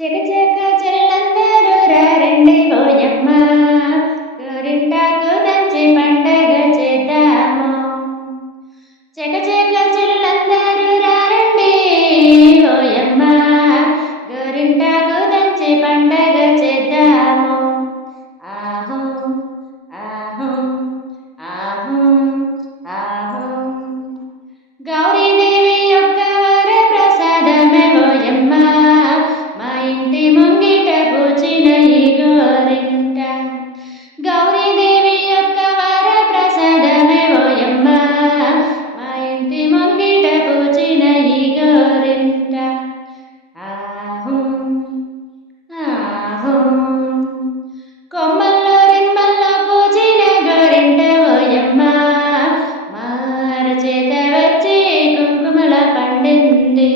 చెకచెక చెల్లందరూ రండి ఓయమ్మ, గోరింటాకు దంచి పండగ చేద్దాము. చెకచెక చెల్లందరూ రండి ఓయమ్మ, గోరింటాకు దంచి పండగ చేద్దాము. ఆహు ఆహు ఆహు ఆహు గౌరీదేవి యొక్క వర ప్రసాదమే ఓయమ్మ, మా ఇంటి ముంగిట పూచిన ఈ గోరింట. గౌరీదేవి యొక్క వర ప్రసాదమే ఓయమ్మ, మా ఇంటి ముంగిట పూచిన ఈ గోరింట. ఆహు ఆహు కొమ్మల్లో రెమ్మల్లో పూచిన గోరింట ఓయమ్మ, మార చేత వచ్చి కుంకుమల పండింది.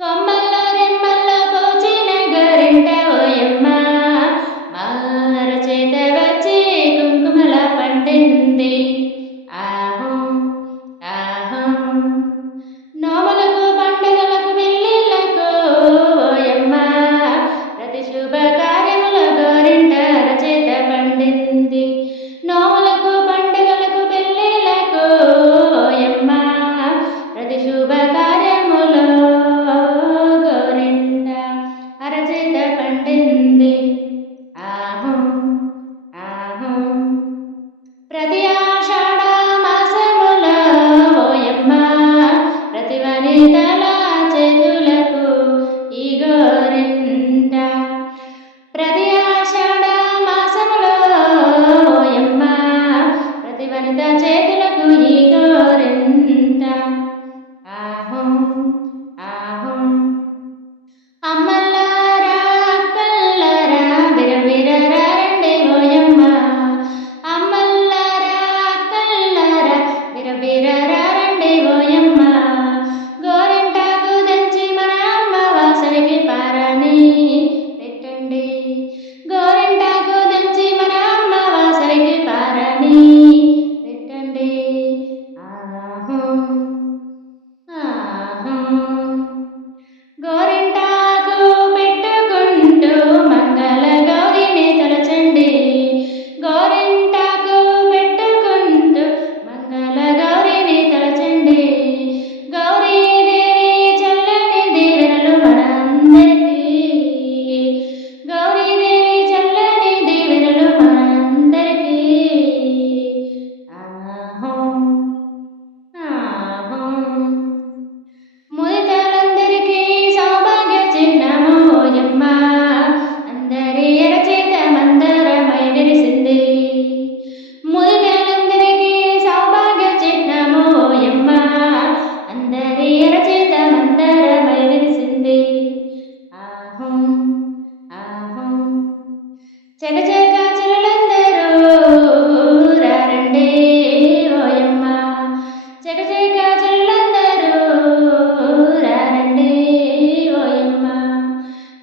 కొమ్మల్లో రెమ్మల్లో పూచిన గోరింట ఓయమ్మ, మార చేత వచ్చి కుంకుమల పండింది. ఆహు ఆహు నోములకు పండుగలకు పెళ్ళిళ్ళకు ఓయమ్మ, ప్రతి శుభకార్యముల గోరింట అరచేత పండింది. నోములకు పండుగలకు పెళ్ళిళ్ళకు ఓయమ్మ, ప్రతి శుభకార్యములో గోరింట అరచేత పండింది. ఆహు ఆహు ప్రతి ఆషాఢ మాసములో ఓయమ్మ, ప్రతి వనితల చేతులకు ఈ గోరింట. ప్రతి ఆషాఢ మాసములో ఓయమ్మ, ప్రతి వనిత చేతులకు ఈ గోరింట. ఆహు ఆహు అమ్మల్లారా అక్కల్లారా బిరబిరరా రండి ఓయమ్మ, అమ్మల్లారా అక్కల్లారా బిరబిరరా రండి ఓయమ్మ. గోరింటాకు దంచి మన అమ్మ వాసలికి పారాని పెట్టండి. గోరింటాకు దంచి మన అమ్మ వాసలికి పారాని పెట్టండి. ఆహు ఆహు గోరింటాకు పెట్టుకుంటూ మంగళ గౌరిని తలచండి. గోరింటాకు పెట్టుకుంటూ మంగళ గౌరిని తలచండి. గౌరీదేవి చల్లని దీవెనలు మనందరికీ, గౌరీదేవి చల్లని దీవెనలు మనందరికీ. ఆహు ఆహు ముదితలందరికీ సౌభాగ్య చిహ్నము ఓయమ్మ, అందరి ఎరచేత మందరమై విరిసింది. ముదితలందరికీ సౌభాగ్య చిహ్నము ఓయమ్మ, అందరి ఎరచేత మందరమై విరిసింది. ఆహు ఆహు చెకచెక చెల్లందరూ రండి ఓయమ్మ, చెకచెక చెల్లందరూ రండి ఓయమ్మ.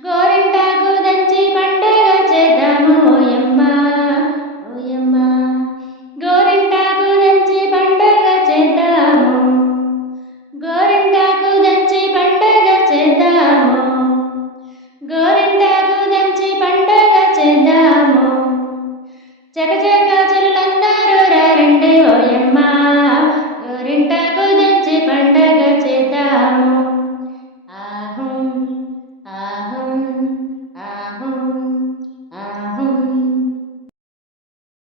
గోరింటాకు దంచి పండగ చేద్దాము ఓయమ్మ, ఓయమ్మ. గోరింటాకు దంచి పండగ చేద్దాము, గోరింటాకు దంచి పండగ చేద్దాము, గోరింటాకు దంచి పండగ చేద్దాము. చెకచెక చెల్లందరూ రండి ఓయమ్మ, గోరింటాకు దంచి పండగ చేద్దాము. ఆహు ఆహు